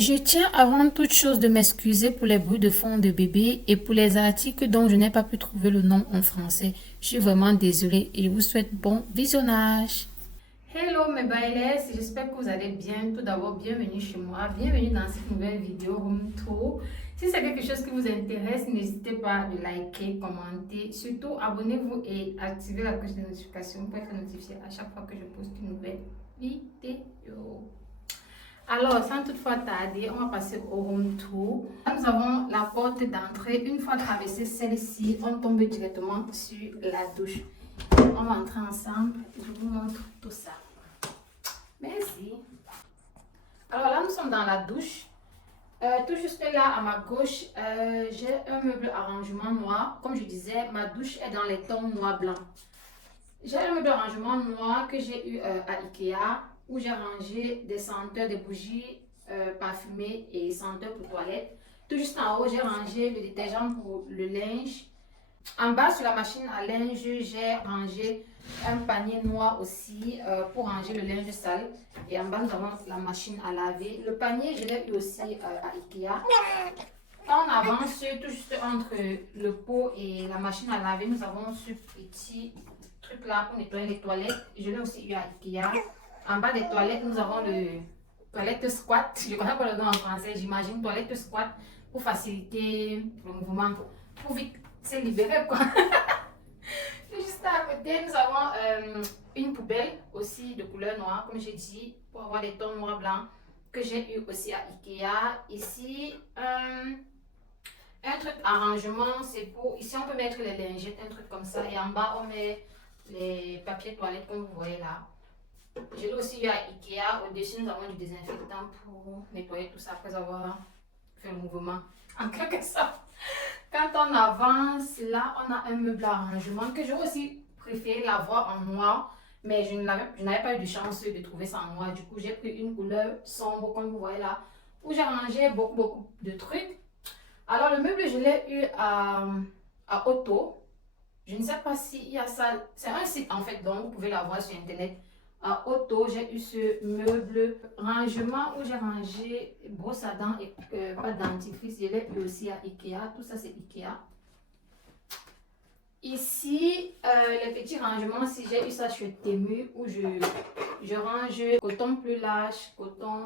Je tiens avant toute chose de m'excuser pour les bruits de fond de bébé et pour les articles dont je n'ai pas pu trouver le nom en français. Je suis vraiment désolée et je vous souhaite bon visionnage. Hello mes bailes, j'espère que vous allez bien. Tout d'abord, bienvenue chez moi, bienvenue dans cette nouvelle vidéo Home Tour. Si c'est quelque chose qui vous intéresse, n'hésitez pas à liker, commenter, surtout abonnez-vous et activez la cloche de notification pour être notifié à chaque fois que je poste une nouvelle vidéo. Alors, sans toutefois tarder, on va passer au home tour. Là, nous avons la porte d'entrée. Une fois traversée celle-ci, on tombe directement sur la douche. On va entrer ensemble. Je vous montre tout ça. Merci. Alors là, nous sommes dans la douche. Tout juste là, à ma gauche, j'ai un meuble arrangement noir. Comme je disais, ma douche est dans les tons noir-blanc. J'ai un meuble arrangement noir que j'ai eu à Ikea, où j'ai rangé des senteurs, des bougies parfumées et senteurs pour toilette. Tout juste en haut, j'ai rangé le détergent pour le linge. En bas, sur la machine à linge, j'ai rangé un panier noir aussi pour ranger le linge sale. Et en bas, nous avons la machine à laver. Le panier, je l'ai eu aussi à Ikea. Quand on avance tout juste entre le pot et la machine à laver, nous avons ce petit truc là pour nettoyer les toilettes. Je l'ai aussi eu à Ikea. En bas des toilettes, nous avons le toilette squat. Je ne connais pas le nom en français, j'imagine. Toilette squat pour faciliter le mouvement, pour vite se libérer quoi. Juste à côté, nous avons une poubelle aussi de couleur noire, comme j'ai dit, pour avoir des tons noirs blancs que j'ai eu aussi à Ikea. Ici, un truc arrangement, c'est pour, ici on peut mettre les lingettes, un truc comme ça, et en bas on met les papiers toilettes comme vous voyez là. Je l'ai aussi eu à Ikea. Au-dessus, nous avons du désinfectant pour nettoyer tout ça après avoir fait le mouvement. En quelque sorte, quand on avance, là, on a un meuble à arrangement que j'aurais aussi préféré l'avoir en noir, mais je n'avais pas eu de chance de trouver ça en noir. Du coup, j'ai pris une couleur sombre, comme vous voyez là, où j'ai rangé beaucoup de trucs. Alors, le meuble, je l'ai eu à Otto. Je ne sais pas s'il y a ça. C'est un site en fait, donc vous pouvez l'avoir sur internet. À Otto, j'ai eu ce meuble rangement où j'ai rangé brosse à dents et pas dentifrice. Je l'ai eu aussi à Ikea. Tout ça, c'est Ikea. Ici, les petits rangements, si j'ai eu ça chez Temu où je range coton plus large, coton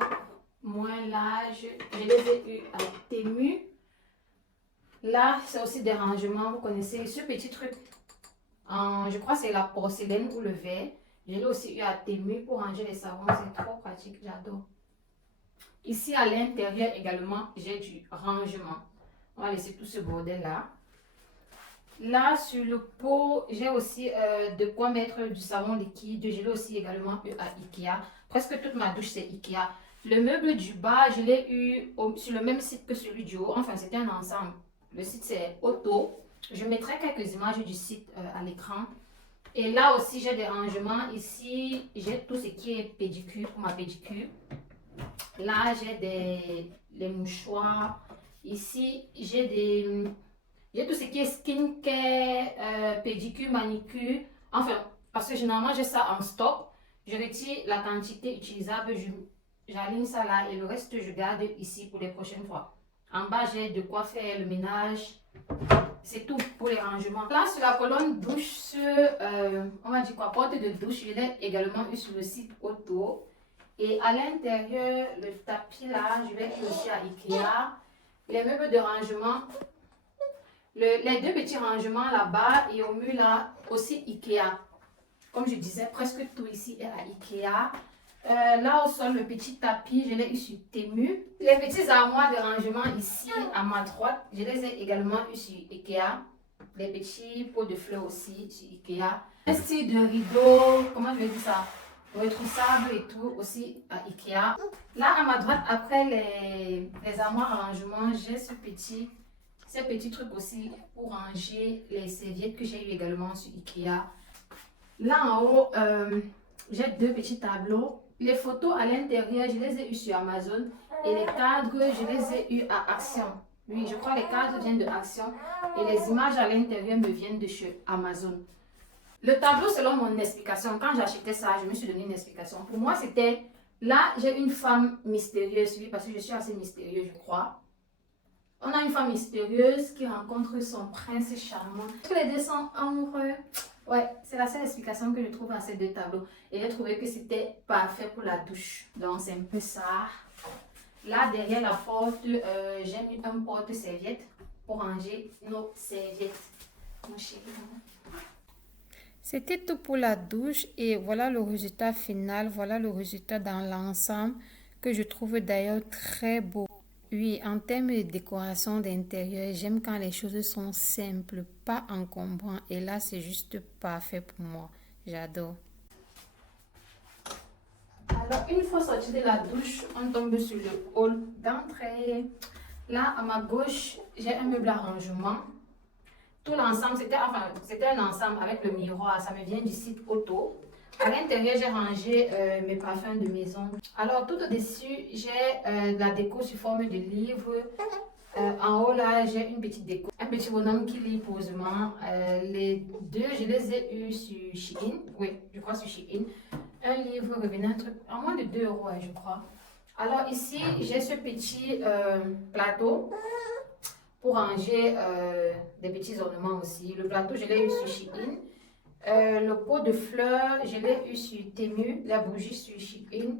moins large. Je les ai eu à Temu. Là, c'est aussi des rangements. Vous connaissez ce petit truc. Je crois que c'est la porcelaine ou le verre. Je l'ai aussi eu à Temu pour ranger les savons. C'est trop pratique, j'adore. Ici, à l'intérieur également, j'ai du rangement. On va laisser tout ce bordel là. Là, sur le pot, j'ai aussi de quoi mettre du savon liquide. Je l'ai aussi également eu à Ikea. Presque toute ma douche, c'est Ikea. Le meuble du bas, je l'ai eu sur le même site que celui du haut. Enfin, c'était un ensemble. Le site, c'est Otto. Je mettrai quelques images du site à l'écran. Et là aussi, j'ai des rangements. Ici, j'ai tout ce qui est pédicure pour ma pédicure. Là, j'ai les mouchoirs. Ici, j'ai tout ce qui est skincare, pédicure, manicure. Enfin, parce que généralement, j'ai ça en stock. Je retire la quantité utilisable. J'aligne ça là et le reste, je garde ici pour les prochaines fois. En bas, j'ai de quoi faire le ménage. C'est tout pour les rangements. Là, sur la colonne douche, on va dire quoi, porte de douche, je l'ai également eu sur le site Otto. Et à l'intérieur, le tapis là, je vais aussi à Ikea. Les meubles de rangement, les deux petits rangements là-bas et au mur là, aussi Ikea. Comme je disais, presque tout ici est à Ikea. Là au sol, le petit tapis, je l'ai eu sur Temu. Les petits armoires de rangement ici à ma droite, je les ai également eu sur Ikea. Les petits pots de fleurs aussi sur Ikea. Un style de rideau, comment je vais dire ça, retroussable et tout aussi à Ikea. Là à ma droite, après les armoires à rangement, j'ai ces petits trucs aussi pour ranger les serviettes que j'ai eu également sur Ikea. Là en haut, j'ai deux petits tableaux. Les photos à l'intérieur, je les ai eues sur Amazon. Et les cadres, je les ai eus à Action. Oui, je crois que les cadres viennent de Action. Et les images à l'intérieur me viennent de chez Amazon. Le tableau, selon mon explication, quand j'achetais ça, je me suis donné une explication. Pour moi, c'était Là, j'ai une femme mystérieuse, oui, parce que je suis assez mystérieuse, je crois. On a une femme mystérieuse qui rencontre son prince charmant. Tous les deux sont amoureux. Ouais, c'est la seule explication que je trouve à ces deux tableaux. Et j'ai trouvé que c'était parfait pour la douche. Donc, c'est un peu ça. Là, derrière la porte, j'ai mis un porte-serviette pour ranger nos serviettes. Mon chéri. C'était tout pour la douche et voilà le résultat final. Voilà le résultat dans l'ensemble que je trouve d'ailleurs très beau. Oui, en termes de décoration d'intérieur, j'aime quand les choses sont simples, pas encombrantes. Et là, c'est juste parfait pour moi. J'adore. Alors, une fois sorti de la douche, on tombe sur le hall d'entrée. Là, à ma gauche, j'ai un meuble à rangement. Tout l'ensemble, c'était un ensemble avec le miroir. Ça me vient du site Auto. À l'intérieur, j'ai rangé mes parfums de maison. Alors, tout au-dessus, j'ai de la déco sous forme de livre. En haut, là, j'ai une petite déco. Un petit bonhomme qui lit posément. Les deux, je les ai eus sur Shein. Oui, je crois sur Shein. Un livre revenait un truc à moins de 2 euros, je crois. Alors, ici, j'ai ce petit plateau pour ranger des petits ornements aussi. Le plateau, je l'ai eu sur Shein. Le pot de fleurs, je l'ai eu sur Temu. La bougie sur Shein.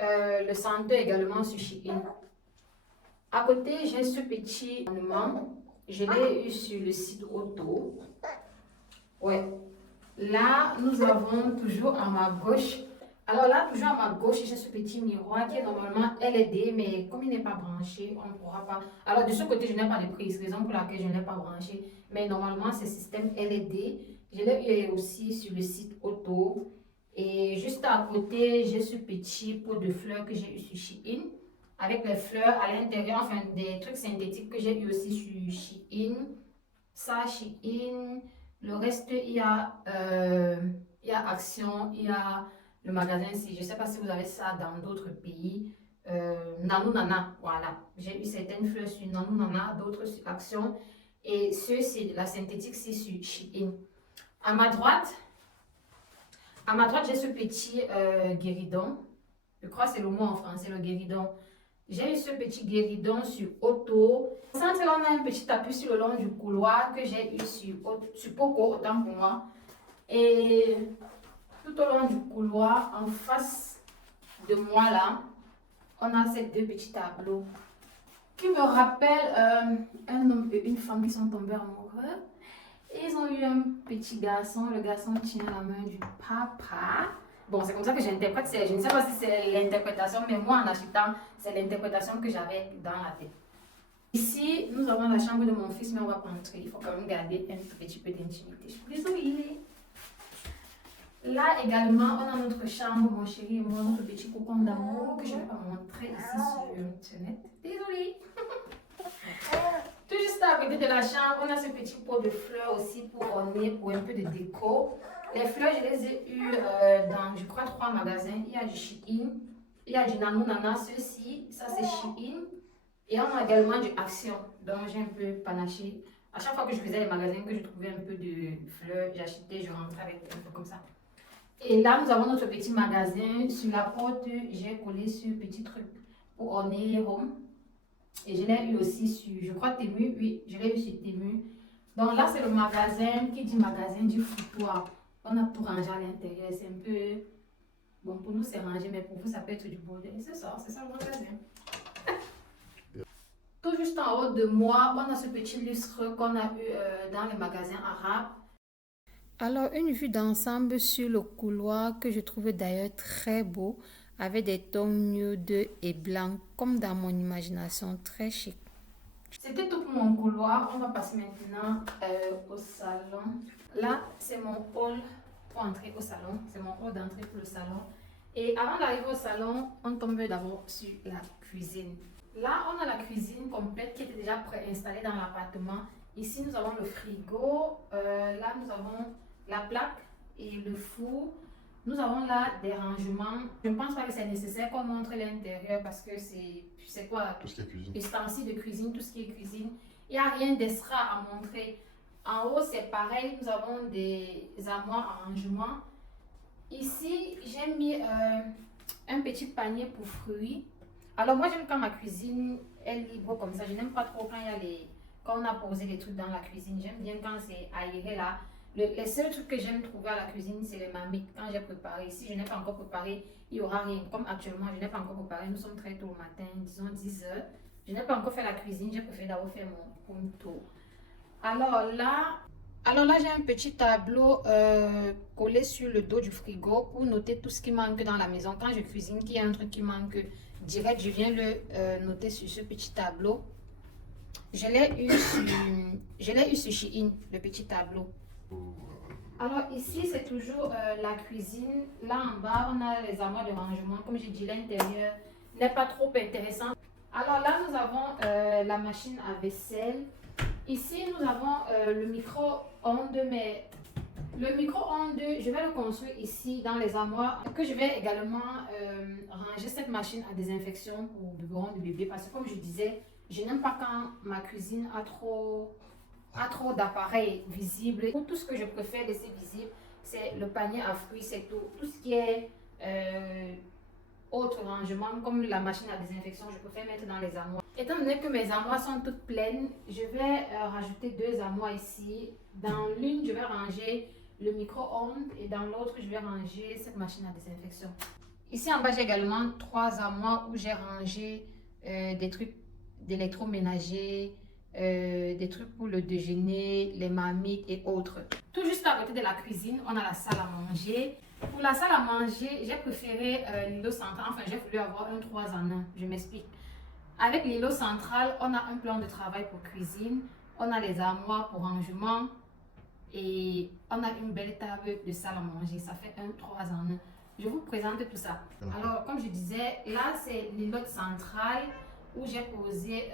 Le senteur également sur Shein. À côté, j'ai ce petit ornement. Je l'ai eu sur le site Auto. Ouais. Là, nous avons toujours à ma gauche. Alors là, toujours à ma gauche, j'ai ce petit miroir qui est normalement LED, mais comme il n'est pas branché, on ne pourra pas. Alors de ce côté, je n'ai pas de prise, raison pour laquelle je ne l'ai pas branché. Mais normalement, c'est système LED. Je l'ai eu aussi sur le site Auto. Et juste à côté, j'ai ce petit pot de fleurs que j'ai eu sur Shein. Avec les fleurs à l'intérieur, enfin des trucs synthétiques que j'ai eu aussi sur Shein. Ça, Shein. Le reste, il y a Action, il y a le magasin ici. Je ne sais pas si vous avez ça dans d'autres pays. Nanou Nana, voilà. J'ai eu certaines fleurs sur Nanou Nana, d'autres sur Action. Et ceux-ci, la synthétique, c'est sur Shein. À ma droite, j'ai ce petit guéridon. Je crois que c'est le mot en français, le guéridon. J'ai eu ce petit guéridon sur Auto. Au centre, on a un petit tapis sur le long du couloir que j'ai eu sur Poco, autant pour moi. Et tout au long du couloir, en face de moi là, on a ces deux petits tableaux qui me rappellent un homme et une femme qui sont tombés amoureux. Et ils ont eu un petit garçon. Le garçon tient la main du papa. Bon, c'est comme ça que j'interprète. Je ne sais pas si c'est l'interprétation, mais moi, en achetant, c'est l'interprétation que j'avais dans la tête. Ici, nous avons la chambre de mon fils, mais on va pas entrer. Il faut quand même garder un tout petit peu d'intimité. Je suis désolée. Là également, on a notre chambre, mon chéri et moi, notre petit cocon d'amour que je ne vais pas montrer ici sur Internet. Désolée. Tout juste à côté de la chambre, on a ce petit pot de fleurs aussi pour orner, pour un peu de déco. Les fleurs, je les ai eues dans, je crois, 3 magasins. Il y a du Shein, il y a du Nanou Nana, ceux-ci, ça c'est Shein. Et on a également du Action, donc j'ai un peu panaché. À chaque fois que je faisais les magasins, que je trouvais un peu de fleurs, j'achetais, je rentrais avec un peu comme ça. Et là, nous avons notre petit magasin. Sur la porte, j'ai collé ce petit truc pour orner home. Et je l'ai eu aussi sur, je crois, Temu. Oui, je l'ai eu sur Temu. Donc là, c'est le magasin qui dit magasin du foutoir. On a tout rangé à l'intérieur. C'est un peu... Bon, pour nous, c'est rangé, mais pour vous, ça peut être du bordel. C'est ça le magasin. Tout juste en haut de moi, on a ce petit lustre qu'on a eu dans les magasins arabes. Alors, une vue d'ensemble sur le couloir que je trouve d'ailleurs très beau, avec des tons nude et blancs, comme dans mon imagination, très chic. C'était tout pour mon couloir. On va passer maintenant au salon. Là, c'est mon hall pour entrer au salon. C'est mon hall d'entrée pour le salon. Et avant d'arriver au salon, on tombe d'abord sur la cuisine. Là, on a la cuisine complète qui était déjà préinstallée dans l'appartement. Ici, nous avons le frigo. Là, nous avons la plaque et le four. Nous avons là des rangements. Je ne pense pas que c'est nécessaire qu'on montre l'intérieur parce que c'est quoi? Tout ce qui est cuisine. Ustensiles de cuisine, tout ce qui est cuisine. Il n'y a rien d'extra à montrer. En haut, c'est pareil. Nous avons des armoires à rangement. Ici, j'ai mis un petit panier pour fruits. Alors moi j'aime quand ma cuisine est libre comme ça. Je n'aime pas trop quand il y a les... Quand on a posé les trucs dans la cuisine. J'aime bien quand c'est aéré là. Les seuls trucs que j'aime trouver à la cuisine, c'est les marmites. Quand j'ai préparé, si je n'ai pas encore préparé, il n'y aura rien. Comme actuellement, je n'ai pas encore préparé. Nous sommes très tôt au matin, disons 10 heures. Je n'ai pas encore fait la cuisine. J'ai préféré d'abord faire mon home tour. Alors là, j'ai un petit tableau collé sur le dos du frigo pour noter tout ce qui manque dans la maison. Quand je cuisine, qu'il y a un truc qui manque direct, je viens le noter sur ce petit tableau. Je l'ai eu sur Shein, le petit tableau. Alors ici, c'est toujours la cuisine. Là en bas, on a les armoires de rangement. Comme j'ai dit, l'intérieur n'est pas trop intéressant. Alors là, nous avons la machine à vaisselle. Ici, nous avons le micro-ondes, mais le micro-ondes, je vais le construire ici dans les armoires. Que je vais également ranger cette machine à désinfection pour le biberon de bébé. Parce que comme je disais, je n'aime pas quand ma cuisine a trop d'appareils visibles. Tout ce que je préfère laisser visible, c'est le panier à fruits, c'est tout. Tout ce qui est autre rangement, comme la machine à désinfection, je préfère mettre dans les armoires. Étant donné que mes armoires sont toutes pleines, je vais rajouter deux armoires ici. Dans l'une, je vais ranger le micro-ondes et dans l'autre, je vais ranger cette machine à désinfection. Ici en bas, j'ai également trois armoires où j'ai rangé des trucs d'électroménager, des trucs pour le déjeuner, les marmites et autres. Tout juste à côté de la cuisine, on a la salle à manger. Pour la salle à manger, j'ai préféré l'îlot central. Enfin, j'ai voulu avoir un 3 en 1. Je m'explique. Avec l'îlot central, on a un plan de travail pour cuisine. On a les armoires pour rangement. Et on a une belle table de salle à manger. Ça fait un 3 en 1. Je vous présente tout ça. Alors, comme je disais, là, c'est l'îlot central où j'ai posé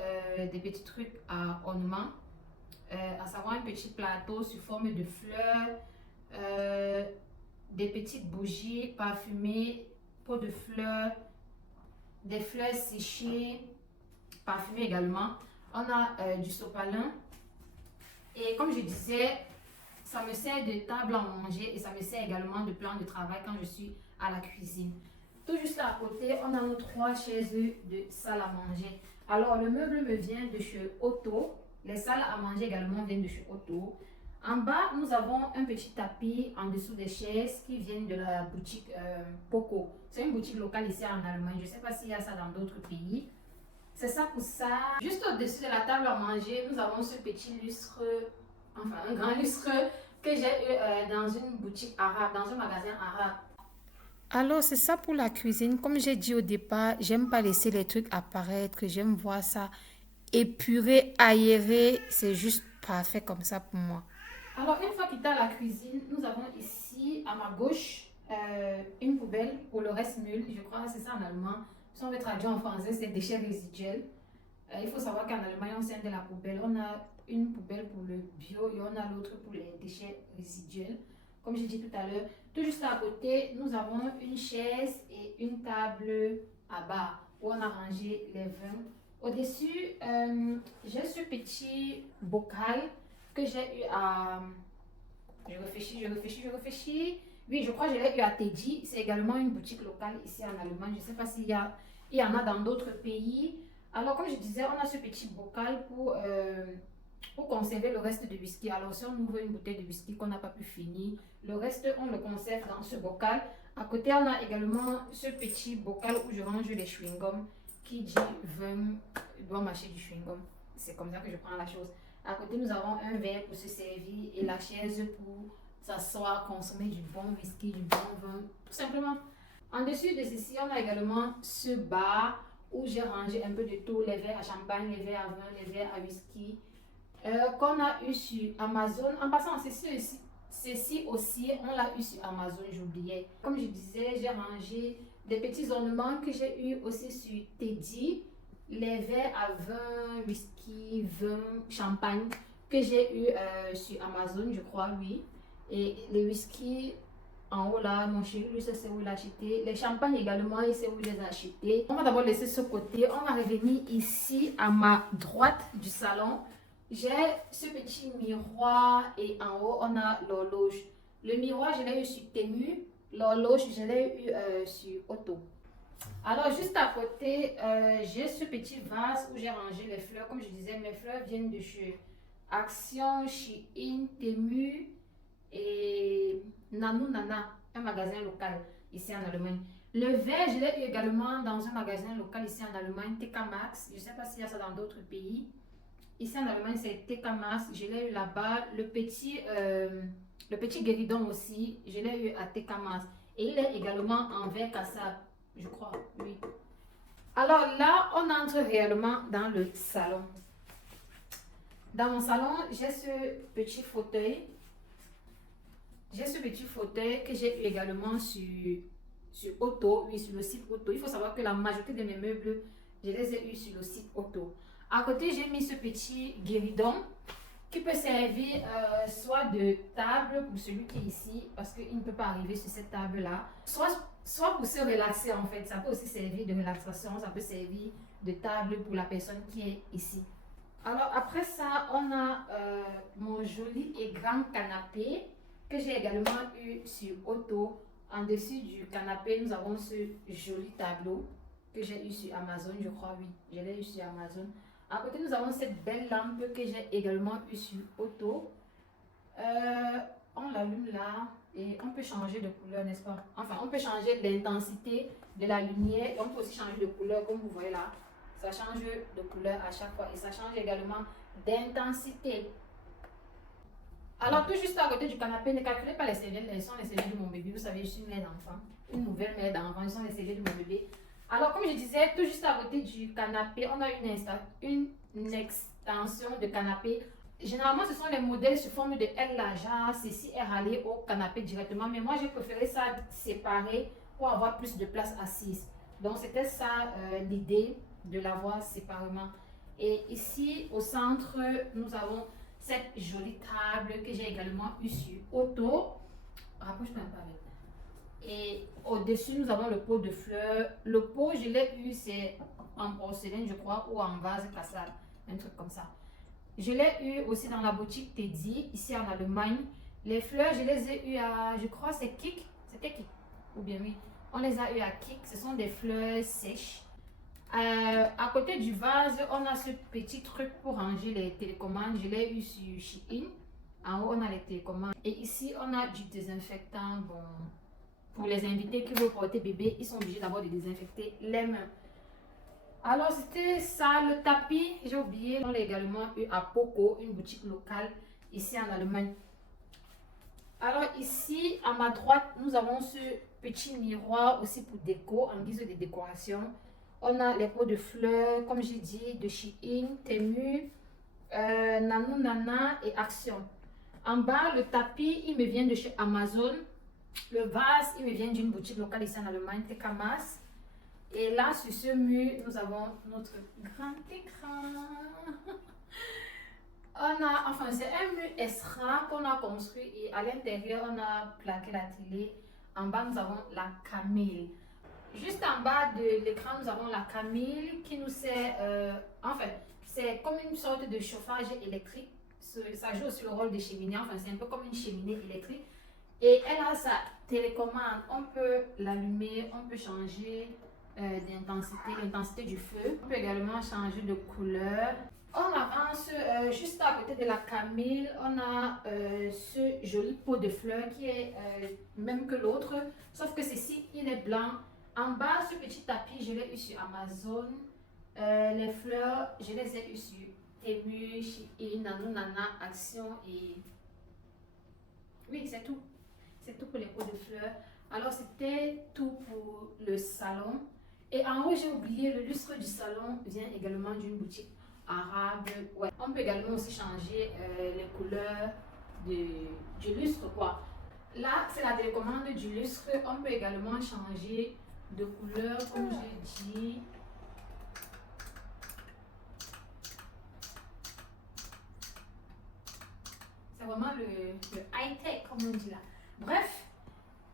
des petits trucs à ornement. À savoir un petit plateau sous forme de fleurs. Des petites bougies parfumées, pots de fleurs, des fleurs séchées, parfumées également. On a du sopalin. Et comme je disais, ça me sert de table à manger et ça me sert également de plan de travail quand je suis à la cuisine. Tout juste à côté, on a nos trois chaises de salle à manger. Alors, le meuble me vient de chez Otto. Les salles à manger également viennent de chez Otto. En bas, nous avons un petit tapis en dessous des chaises qui viennent de la boutique Poco. C'est une boutique locale ici en Allemagne. Je ne sais pas s'il y a ça dans d'autres pays. C'est ça pour ça. Juste au-dessus de la table à manger, nous avons ce petit lustre, enfin un grand lustre que j'ai eu dans une boutique arabe, dans un magasin arabe. Alors, c'est ça pour la cuisine. Comme j'ai dit au départ, j'aime pas laisser les trucs apparaître. J'aime voir ça épuré, aéré. C'est juste parfait comme ça pour moi. Alors, une fois quitté la cuisine, nous avons ici, à ma gauche, une poubelle pour le reste nul. Je crois que c'est ça en allemand. Si on veut traduire en français, c'est déchets résiduels. Il faut savoir qu'en Allemagne, on scinde la poubelle. On a une poubelle pour le bio et on a l'autre pour les déchets résiduels. Comme j'ai dit tout à l'heure, tout juste à côté, nous avons une chaise et une table à bar où on a rangé les vins. Au-dessus, j'ai ce petit bocal que j'ai eu à... Je réfléchis. Oui, je crois que je l'ai eu à Teddy. C'est également une boutique locale ici en Allemagne. Je ne sais pas s'il y en a dans d'autres pays. Alors, comme je disais, on a ce petit bocal pour conserver le reste de whisky. Alors, si on ouvre une bouteille de whisky qu'on n'a pas pu finir, le reste, on le conserve dans ce bocal. À côté, on a également ce petit bocal où je range les chewing-gums qui dit vin, doit mâcher du chewing-gum. C'est comme ça que je prends la chose. À côté, nous avons un verre pour se servir et la chaise pour s'asseoir, consommer du bon whisky, du bon vin, tout simplement. En dessus de ceci, on a également ce bar où j'ai rangé un peu de tout, les verres à champagne, les verres à vin, les verres à whisky, qu'on a eu sur Amazon. En passant, ceci aussi, on l'a eu sur Amazon, j'oubliais. Comme je disais, j'ai rangé des petits ornements que j'ai eu aussi sur Teddy. Les verres à vin, whisky, vin, champagne que j'ai eu sur Amazon, je crois, oui. Et les whisky en haut là, mon chéri, lui, c'est où il a acheté. Les champagnes également, il sait où il les a achetés. On va d'abord laisser ce côté. On va revenir ici à ma droite du salon. J'ai ce petit miroir et en haut, on a l'horloge. Le miroir, je l'ai eu sur Temu. L'horloge, je l'ai eu sur Otto. Alors, juste à côté, j'ai ce petit vase où j'ai rangé les fleurs. Comme je disais, mes fleurs viennent de chez Action, Shein, Temu et Nanou Nana, un magasin local ici en Allemagne. Le verre, je l'ai eu également dans un magasin local ici en Allemagne, TK Maxx. Je ne sais pas s'il y a ça dans d'autres pays. Ici en Allemagne, c'est TK Maxx. Je l'ai eu là-bas. Le petit guéridon aussi, je l'ai eu à TK Maxx. Et il est également en verre cassable, je crois, oui. Alors là, on entre réellement dans le salon. Dans mon salon, j'ai ce petit fauteuil. J'ai ce petit fauteuil que j'ai eu également sur Auto, oui, sur le site Auto. Il faut savoir que la majorité de mes meubles, je les ai eus sur le site Auto. À côté, j'ai mis ce petit guéridon qui peut servir soit de table pour celui qui est ici, parce qu'il ne peut pas arriver sur cette table-là, soit pour se relaxer en fait. Ça peut aussi servir de relaxation, ça peut servir de table pour la personne qui est ici. Alors après ça, on a mon joli et grand canapé que j'ai également eu sur Auto. En dessus du canapé, nous avons ce joli tableau que j'ai eu sur Amazon, je crois, oui, je l'ai eu sur Amazon. À côté, nous avons cette belle lampe que j'ai également eu sur Auto. On l'allume là et on peut changer de couleur, n'est-ce pas? Enfin, on peut changer l'intensité de la lumière et on peut aussi changer de couleur, comme vous voyez là. Ça change de couleur à chaque fois et ça change également d'intensité. Alors, tout juste à côté du canapé, ne calculez pas les serviettes, elles sont les serviettes de mon bébé. Vous savez, je suis une mère d'enfant, une nouvelle mère d'enfant, elles sont les serviettes de mon bébé. Alors, comme je disais, tout juste à côté du canapé, on a une extension de canapé. Généralement, ce sont les modèles sous forme de L large, ceci est râlé au canapé directement. Mais moi, j'ai préféré ça séparé pour avoir plus de place assise. Donc, c'était ça l'idée de l'avoir séparément. Et ici, au centre, nous avons cette jolie table que j'ai également eue sur Auto. Rapproche-toi un peu avec. Et au-dessus, nous avons le pot de fleurs. Le pot, je l'ai eu, c'est en porcelaine, je crois, ou en vase cassable, un truc comme ça. Je l'ai eu aussi dans la boutique Teddy, ici en Allemagne. Les fleurs, je les ai eues à, je crois, c'est Kik. C'était Kik. Ou bien oui, on les a eues à Kik. Ce sont des fleurs sèches. À côté du vase, on a ce petit truc pour ranger les télécommandes. Je l'ai eu sur Shein. En haut, on a les télécommandes. Et ici, on a du désinfectant. Bon, pour les invités qui veulent porter bébé, ils sont obligés d'abord de désinfecter les mains. Alors, c'était ça, le tapis. J'ai oublié, on l'a également eu à Poco, une boutique locale ici en Allemagne. Alors ici, à ma droite, nous avons ce petit miroir aussi pour déco, en guise de décoration. On a les pots de fleurs, comme j'ai dit, de Shein, Temu, Nanou Nana et Action. En bas, le tapis, il me vient de chez Amazon. Le vase, il me vient d'une boutique locale ici en Allemagne, TK Maxx. Et là, sur ce mur, nous avons notre grand écran. C'est un mur Esra qu'on a construit et à l'intérieur, on a plaqué la télé. En bas, nous avons la Camille. Juste en bas de l'écran, nous avons la Camille qui nous sert, c'est comme une sorte de chauffage électrique. Ça joue aussi le rôle de cheminée, c'est un peu comme une cheminée électrique. Et elle a sa télécommande. On peut l'allumer, on peut changer l'intensité du feu. On peut également changer de couleur. On avance juste à côté de la Camille, on a ce joli pot de fleurs qui est même que l'autre, sauf que ceci, il est blanc. En bas, ce petit tapis, je l'ai eu sur Amazon. Les fleurs, je les ai eues sur Temu, Shein, Nanou Nana, Action et... Oui, c'est tout. C'est tout pour les pots de fleurs. Alors, c'était tout pour le salon. Et en haut, j'ai oublié, le lustre du salon vient également d'une boutique arabe. Ouais. On peut également aussi changer les couleurs du lustre, quoi. Là, c'est la télécommande du lustre. On peut également changer de couleur, comme j'ai dit. C'est vraiment le high-tech, comme on dit là. Bref,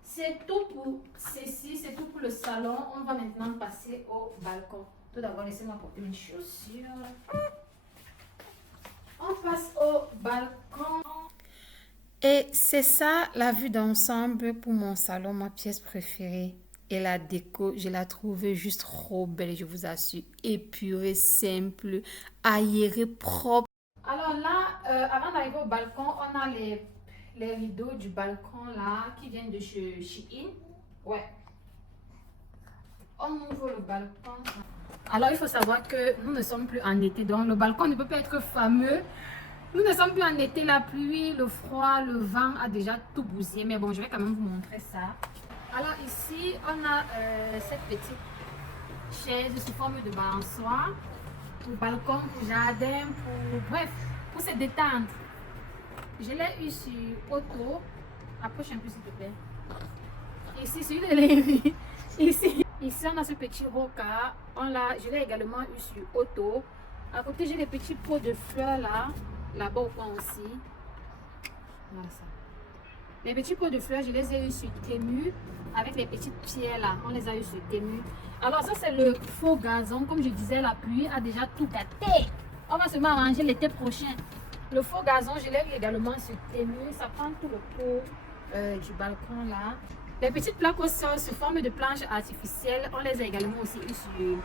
c'est tout pour ceci, c'est tout pour le salon. On va maintenant passer au balcon. Tout d'abord, laissez-moi porter mes chaussures. On passe au balcon. Et c'est ça la vue d'ensemble pour mon salon, ma pièce préférée. Et la déco, je la trouve juste trop belle, je vous assure. Épurée, simple, aérée, propre. Alors là, avant d'arriver au balcon, on a les rideaux du balcon là qui viennent de chez Shein. Ouais. On ouvre le balcon. Alors il faut savoir que nous ne sommes plus en été, donc le balcon ne peut pas être fameux. Nous ne sommes plus en été, la pluie, le froid, le vent a déjà tout bousillé. Mais bon, je vais quand même vous montrer ça. Alors ici, on a cette petite chaise sous forme de balançoire pour balcon, pour jardin, pour bref, pour se détendre. Je l'ai eu sur Auto. Approche un peu s'il te plaît. Ici, sur le ici, on a ce petit roca. Je l'ai également eu sur Auto. À côté, j'ai des petits pots de fleurs là. Là-bas au coin aussi. Voilà ça. Les petits pots de fleurs, je les ai eu sur Temu. Avec les petites pierres là. On les a eu sur Temu. Alors ça, c'est le faux gazon. Comme je disais, la pluie a déjà tout gâté. On va seulement arranger l'été prochain. Le faux gazon, je l'ai eu également sur Temu. Ça prend tout le pot du balcon là. Les petites plaques au sol sous forme de planches artificielles, on les a également aussi eu sur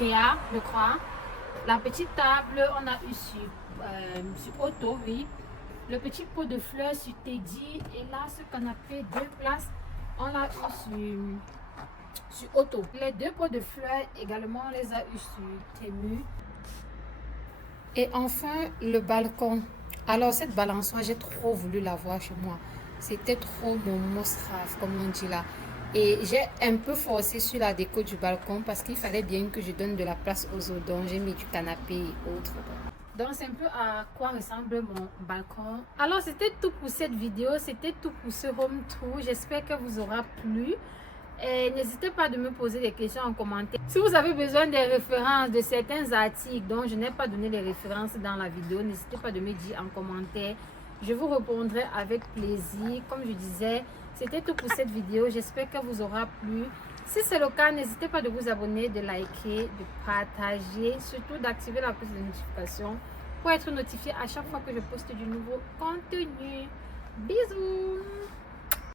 Ikea, je crois. La petite table, on a eu sur Auto, oui. Le petit pot de fleurs sur Teddy. Et là, ce canapé 2 places, on l'a eu sur Auto. Les 2 pots de fleurs également, on les a eu sur Temu. Et enfin, le balcon. Alors, cette balançoire, j'ai trop voulu l'avoir chez moi. C'était trop mon must-have, comme on dit là. Et j'ai un peu forcé sur la déco du balcon parce qu'il fallait bien que je donne de la place aux autres. Donc, j'ai mis du canapé et autres. Donc, c'est un peu à quoi ressemble mon balcon. Alors, c'était tout pour cette vidéo. C'était tout pour ce home tour. J'espère que vous aura plu. Et n'hésitez pas de me poser des questions en commentaire. Si vous avez besoin des références de certains articles dont je n'ai pas donné les références dans la vidéo, n'hésitez pas de me dire en commentaire. Je vous répondrai avec plaisir. Comme je disais, c'était tout pour cette vidéo. J'espère que vous aura plu. Si c'est le cas, n'hésitez pas de vous abonner, de liker, de partager, surtout d'activer la cloche de notification pour être notifié à chaque fois que je poste du nouveau contenu. Bisous!